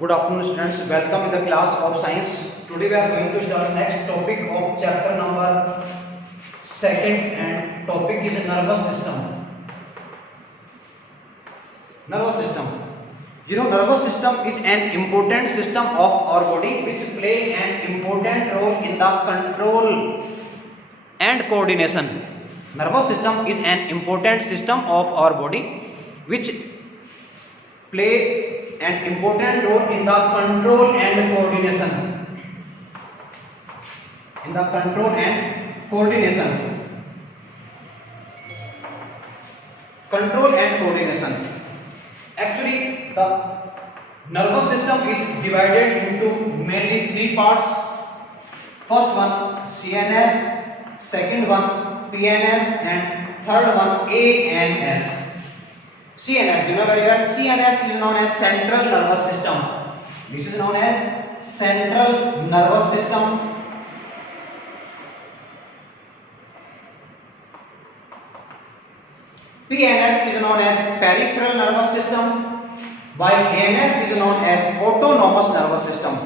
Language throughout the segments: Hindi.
Good afternoon, students. Welcome to the class of science. Today we are going to start next topic of chapter number second, and topic is nervous system. Nervous system. You know, nervous system is an important system of our body which play an important role in the control and coordination. Nervous system is an important system of our body which play an important role in the control and coordination. In the control and coordination. Control and coordination. Actually, the nervous system is divided into mainly three parts. First one CNS, second one PNS, and third one ANS. CNS, you know very well. CNS is known as central nervous system. This is known as central nervous system. PNS is known as peripheral nervous system, while ANS is known as autonomous nervous system.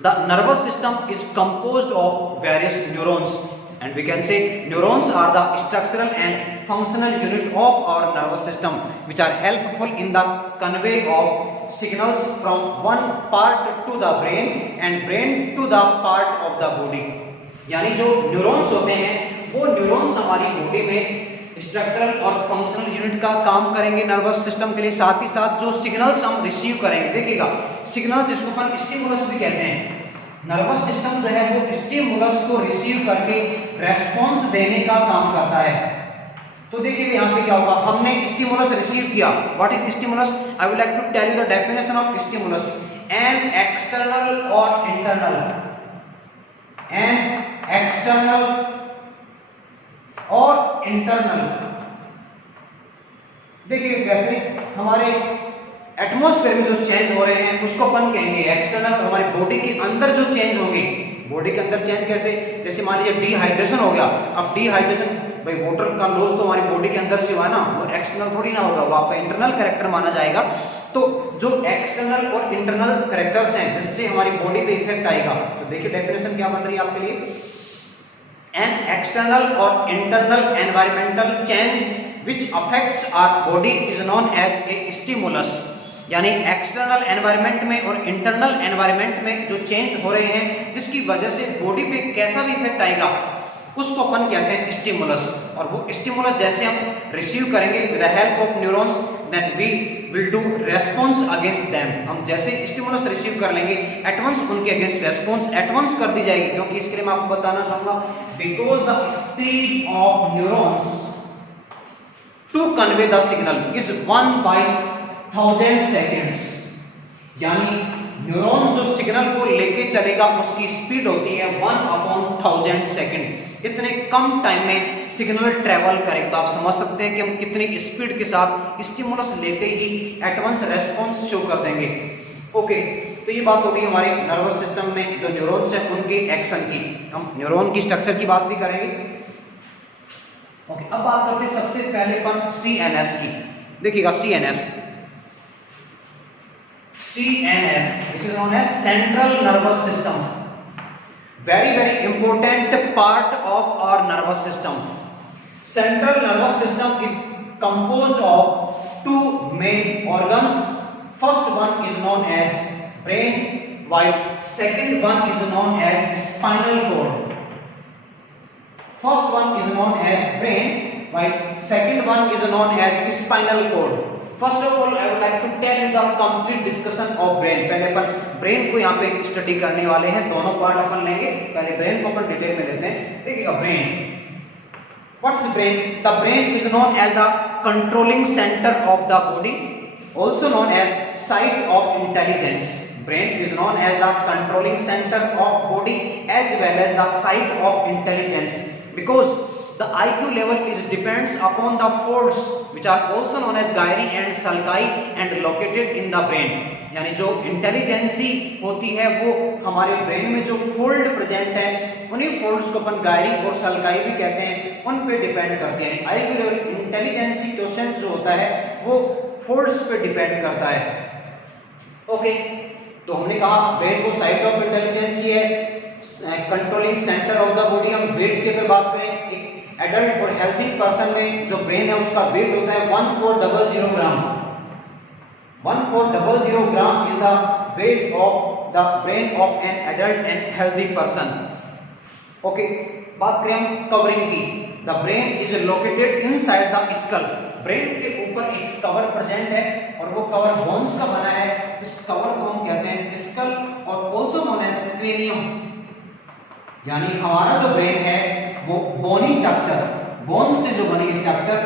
The nervous system is composed of various neurons, and we can say neurons are the structural and functional unit of our nervous system, which are helpful in the convey of signals from one part to the brain and brain to the part of the body. यानी जो न्यूरॉन्स होते हैं वो न्यूरॉन्स हमारी बॉडी में स्ट्रक्चरल और फंक्शनल यूनिट का काम करेंगे नर्वस सिस्टम के लिए। साथ ही साथ जो सिग्नल्स हम रिसीव करेंगे, देखिएगा सिग्नल जिसको अपन स्टिमुलस भी कहते हैं, नर्वस सिस्टम जो है वो स्टिमुलस को रिसीव करके रेस्पॉन्स देने का काम करता है। तो देखिए यहाँ पे क्या होगा, हमने स्टिमुलस रिसीव किया। What is stimulus? I would like to tell you the definition of stimulus. An external और इंटरनल, एन एक्सटर्नल और इंटरनल। देखिए वैसे हमारे एटमॉस्फेयर में जो चेंज हो रहे हैं उसको अपन कहेंगे एक्सटर्नल। हमारी बॉडी के अंदर जो चेंज होंगे, बॉडी के अंदर चेंज कैसे, जैसे मान लीजिए डिहाइड्रेशन हो गया। अब डिहाइड्रेशन भाई वाटर का लॉस तो हमारी बॉडी के अंदर से हुआ ना, वो एक्सटर्नल थोड़ी ना होगा, वो आपका इंटरनल कैरेक्टर माना जाएगा। तो जो एक्सटर्नल और इंटरनल कैरेक्टर्स हैं जिससे हमारी बॉडी पे इफेक्ट आएगा, तो देखिए डेफिनेशन क्या बन रही है आपके लिए। An external or internal environmental change which affects our body is known as a stimulus। यानी एक्सटर्नल एनवायरनमेंट में और इंटरनल एनवायरनमेंट में जो चेंज हो रहे हैं जिसकी वजह से बॉडी पे कैसा भी इफेक्ट आएगा उसको अपन कहते हैं स्टिमुलस। और वो स्टिमुलस जैसे हम रिसीव करेंगे with the help of neurons, then we will do response against them. हम जैसे स्टिमुलस रिसीव कर लेंगे एट वंस उनके अगेंस्ट रेस्पॉन्स एट वंस कर दी जाएगी। क्योंकि इसके लिए मैं आपको बताना चाहूंगा, because the speed of neurons to convey the signal is 1/1000 seconds. यानी न्यूरॉन जो सिग्नल को लेके चलेगा उसकी स्पीड होती है 1/1000 सेकेंड। इतने कम टाइम में सिग्नल ट्रेवल करेगा। तो आप समझ सकते हैं कि हम कितनी स्पीड के साथ स्टिमुलस लेते ही एट वंस रेस्पॉन्स शो कर देंगे। ओके, तो ये बात होगी हमारे नर्वस सिस्टम में जो न्यूरॉन्स हैं उनके एक्शन की। हम न्यूरॉन की स्ट्रक्चर की बात भी करेंगे। ओके, अब बात करते हैं सबसे पहले अपन सीएनएस की। देखिएगा CNS, which is known as central nervous system, very important part of our nervous system. Central nervous system is composed of two main organs. First one is known as brain, while second one is known as spinal cord. First one is known as brain, while second one is known as spinal cord. First of all, I would like to tell you the complete discussion of brain. पहले अपन ब्रेन को यहाँ पे स्टडी करने वाले हैं, दोनों पार्ट अपन लेंगे। पहले ब्रेन को अपन डिटेल में लेते हैं। देखिएगा brain, what is brain? The brain is known as the controlling centre of the body, also known as site of intelligence. Brain is known as the controlling centre of body as well as the site of intelligence, because the IQ level is depends upon the folds which are also known as gyri and sulci and located in the brain। यानी जो इंटेलिजेंसी होती है वो हमारे ब्रेन में जो फोल्ड प्रेजेंट है उन्हीं फोल्ड्स को अपन गायरी और सल्काई भी कहते हैं, उन पे डिपेंड करते हैं। आईक्यू लेवल इंटेलिजेंसी क्वेश्चन जो होता है वो फोल्ड्स पे डिपेंड करता है। ओके, तो हमने कहा ब्रेन को साइट ऑफ इंटेलिजेंस ही है, controlling centre of the body. हम वेट की अगर बात करें, एक एडल्ट और हेल्थी पर्सन में जो ब्रेन है उसका वेट होता है 1400 ग्राम। 1400 gram is the weight of the brain of an adult and healthy person. Okay, बात करें हम कवरिंग की। The brain is located inside the skull. Brain के ऊपर एक कवर प्रेजेंट है और वो कवर बोन्स का बना है। इस कवर को हम कहते हैं स्कल और ऑल्सो नोन एज क्रेनियम। यानी हमारा जो ब्रेन है वो बोनी स्ट्रक्चर, बोन्स से जो बनी स्ट्रक्चर,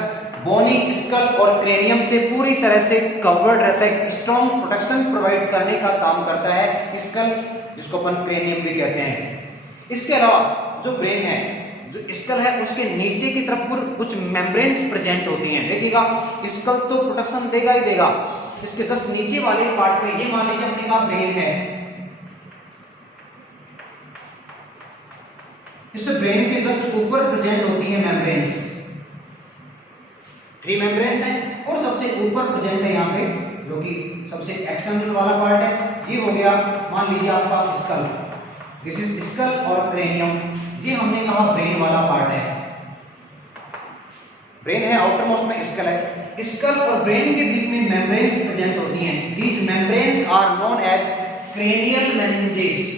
बोनी, स्कल और क्रेनियम से पूरी तरह से कवर्ड रहता है। स्ट्रॉन्ग प्रोटेक्शन प्रोवाइड करने का काम करता है स्कल, जिसको अपन क्रेनियम भी कहते हैं। इसके अलावा जो ब्रेन है, जो स्कल है, उसके नीचे की तरफ कुछ मेम्ब्रेन्स प्रेजेंट होती हैं। देखिएगा, स्कल तो प्रोटेक्शन देगा ही देगा, इसके जस्ट नीचे वाले पार्ट में, ये मान लीजिए अपने का ब्रेन है, इस ब्रेन के जस्ट ऊपर प्रेजेंट होती है मेम्ब्रेन्स। 3 मेम्ब्रेन्स हैं और सबसे ऊपर प्रेजेंट है यहाँ पे, जो कि सबसे एक्सटर्नल वाला पार्ट है। ये हो गया मान लीजिए आपका स्कल, दिस इज स्कल और क्रेनियम। ये हमने कहा ब्रेन वाला पार्ट है, ब्रेन है आउटर मोस्ट में, स्कल है। स्कल और ब्रेन के बीच में मेम्ब्रेन्स प्रेजेंट होती हैं। These membranes are known as cranial meninges.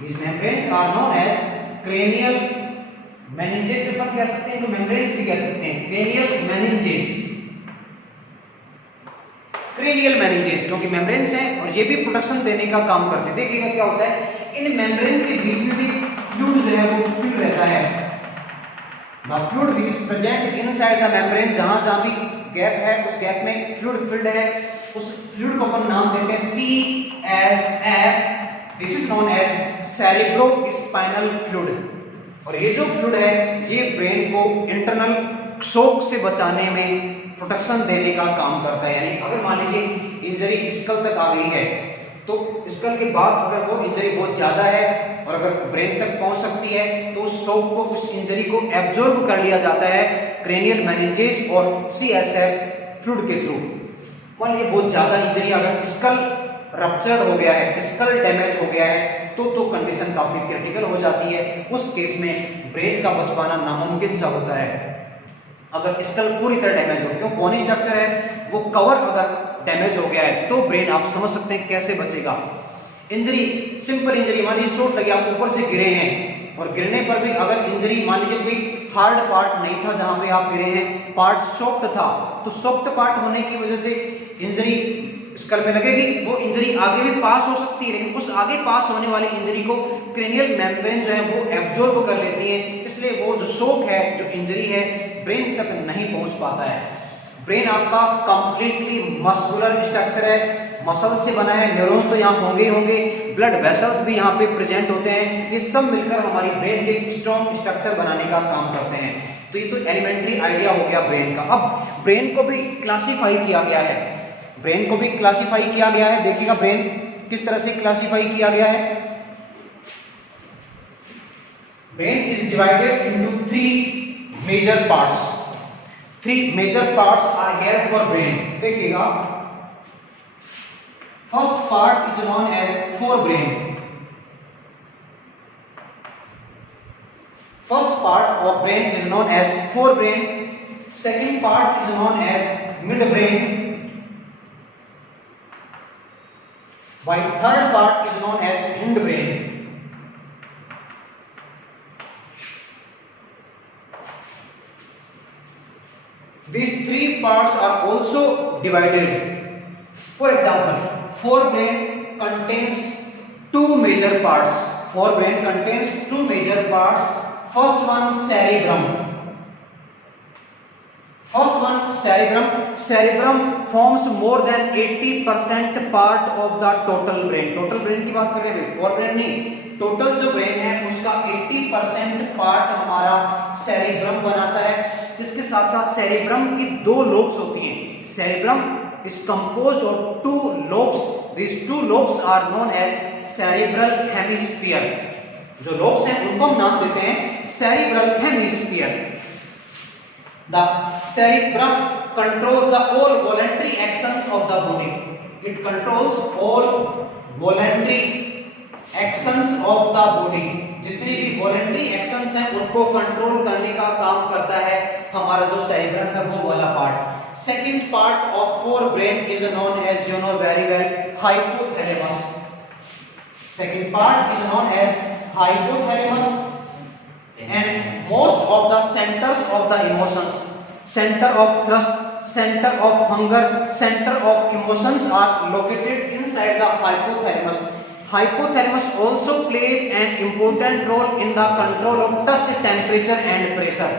These membranes are known as cranial meninges भी अपन कह सकते हैं, तो membranes भी कह सकते हैं। cranial meninges, cranial meninges, क्योंकि membranes हैं और ये भी प्रोटेक्शन देने का काम करते हैं। देखिएगा क्या होता है, इन membranes के बीच में भी फ्लूइड जो है वो फिल रहता है। The fluid which is present inside the membrane, जहां भी गैप है उस गैप में फ्लूइड फिल्ड है, उस फ्लूइड को अपन नाम देते हैं CSF। This is known as cerebrospinal fluid. और ये जो फ्लूइड है ये ब्रेन को इंटरनल शॉक से बचाने में प्रोटेक्शन देने का काम करता है। यानी अगर मान लीजिए इंजरी स्कल तक आ गई है, तो स्कल के बाद अगर वो इंजरी बहुत ज्यादा है और अगर ब्रेन तक पहुंच सकती है, तो उस शॉक को, उस इंजरी को एब्जॉर्ब कर लिया जाता है क्रेनियल मेनिंजेस और CSF फ्लूइड के थ्रू। मान लीजिए बहुत ज्यादा इंजरी, अगर स्कल रप्चर हो गया है, स्कल डैमेज हो गया है, तो कंडीशन काफी क्रिटिकल हो जाती है। उस केस में ब्रेन का बच पाना नामुमकिन सा होता है। अगर स्कल पूरी तरह डैमेज हो, क्यों बोनी स्ट्रक्चर है, वो कवर अगर डैमेज हो गया है, तो ब्रेन आप समझ सकते हैं कैसे बचेगा। इंजरी, सिंपल इंजरी, मान लीजिए चोट लगी, आप ऊपर से गिरे हैं और गिरने पर भी अगर इंजरी, मान लीजिए कोई हार्ड पार्ट नहीं था जहां पे आप गिरे हैं, पार्ट सॉफ्ट था, तो सॉफ्ट पार्ट होने की वजह से इंजरी स्कल में लगेगी, वो इंजरी आगे भी पास हो सकती है, लेकिन उस आगे पास होने वाली इंजरी को क्रेनियल मेम्ब्रेन जो है वो एब्जॉर्ब कर लेती है, इसलिए वो जो शॉक है, जो इंजरी है, ब्रेन तक नहीं पहुंच पाता है। ब्रेन आपका कंप्लीटली मस्कुलर स्ट्रक्चर है, मसल से बना है, न्यूरॉन्स तो यहाँ होंगे ही होंगे, ब्लड वेसल्स भी यहाँ पे प्रेजेंट होते हैं, ये सब मिलकर हमारी ब्रेन के स्ट्रॉन्ग स्ट्रक्चर बनाने का काम करते हैं। तो ये तो एलिमेंट्री आइडिया हो गया ब्रेन का। अब ब्रेन को भी क्लासीफाई किया गया है, ब्रेन को भी क्लासीफाई किया गया है। देखिएगा ब्रेन किस तरह से क्लासीफाई किया गया है। Brain is divided into 3 major parts. 3 major parts are here for brain. देखिएगा, first part is known as forebrain. First part of brain is known as forebrain. Second part is known as mid brain, while third part is known as hindbrain. These 3 parts are also divided. For example, forebrain contains 2 major parts. Forebrain contains 2 major parts. First one, cerebrum. First one, cerebrum. Cerebrum forms more than 80% part of the total brain. Total brain की बात कर रहे हैं, forebrain नहीं, टोटल जो ब्रेन है उसका 80% पार्ट हमारा सेरिब्रम बनाता है। इसके साथ साथ सेरिब्रम की 2 लोब्स होती हैं। Cerebrum is composed of 2 lobes. These 2 lobes are known as cerebral hemisphere. जो lobes हैं उनको हम नाम देते हैं cerebral hemisphere. The cerebrum controls the all voluntary actions of the body. It controls all voluntary actions of the body. जितनी भी वॉलंटरी एक्शंस हैं उनको कंट्रोल करने का काम करता है हमारा जो सेरेब्रम है वो वाला part. Second part of forebrain is known as, you know very well, hypothalamus. Second part is known as hypothalamus and most of the centers of the emotions, center of thrust, center of hunger, center of emotions are located inside the hypothalamus. Hypothalamus also plays an important role in the control of touch, temperature and pressure.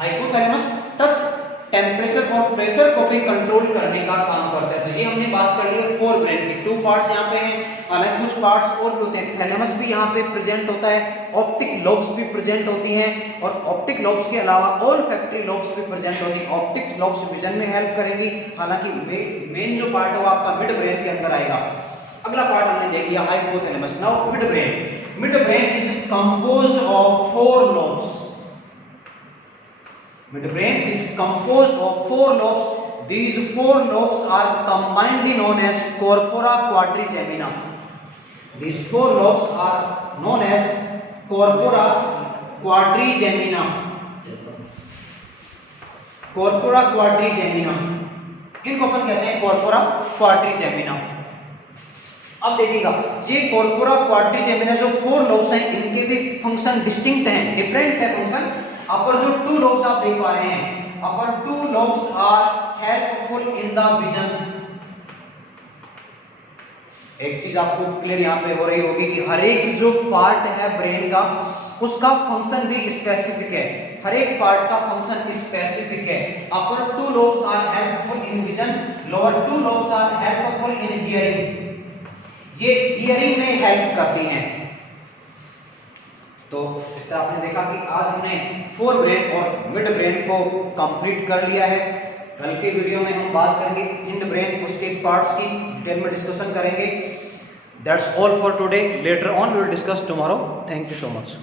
Hypothalamus touch, temperature और प्रेशर को भी कंट्रोल करने का काम करता है। तो ये हमने बात कर ली है फोर ब्रेन की। टू पार्ट्स यहाँ पे हैं, हालांकि कुछ पार्ट्स और भी होते हैं। थैलेमस भी यहाँ पे प्रेजेंट होता है, ऑप्टिक लोब्स भी प्रेजेंट होती हैं, और ऑप्टिक लोब्स के अलावा ऑल्फैक्टरी लोब्स भी प्रेजेंट होती हैं। ऑप्टिक लोब्स विजन में हेल्प करेंगी, हालांकि मेन जो पार्ट है वो आपका मिड ब्रेन के अंदर आएगा। अगला पार्ट हमने देख लिया hypothalamus. Now mid brain. Mid brain is composed of four lobes. Midbrain is composed of four lobes. These four lobes are combinedly known as corpora quadrigemina. These four lobes are known as corpora quadrigemina. Corpora quadrigemina. इनको अपन कहते हैं corpora quadrigemina. अब देखिएगा, ये corpora quadrigemina जो फोर lobes हैं, इनके भी फंक्शन डिस्टिंक्ट हैं, डिफरेंट है फंक्शन। अपर जो टू लोब्स आप देख पा रहे हैं, upper two lobes are helpful in the vision. एक चीज आपको क्लियर यहां पे हो रही होगी कि हर एक जो पार्ट है ब्रेन का, उसका फंक्शन भी स्पेसिफिक है। हर एक पार्ट का फंक्शन स्पेसिफिक है। Upper two lobes are helpful in vision, lower two lobes are helpful in hearing. ये हियरिंग में हेल्प करती हैं। तो इस तरह आपने देखा कि आज हमने फोर ब्रेन और मिड ब्रेन को कंप्लीट कर लिया है। कल के वीडियो में हम बात करेंगे इंड ब्रेन, उसके पार्ट्स की डिटेल में डिस्कशन करेंगे। That's all for today. Later on we will discuss tomorrow. Thank you so much.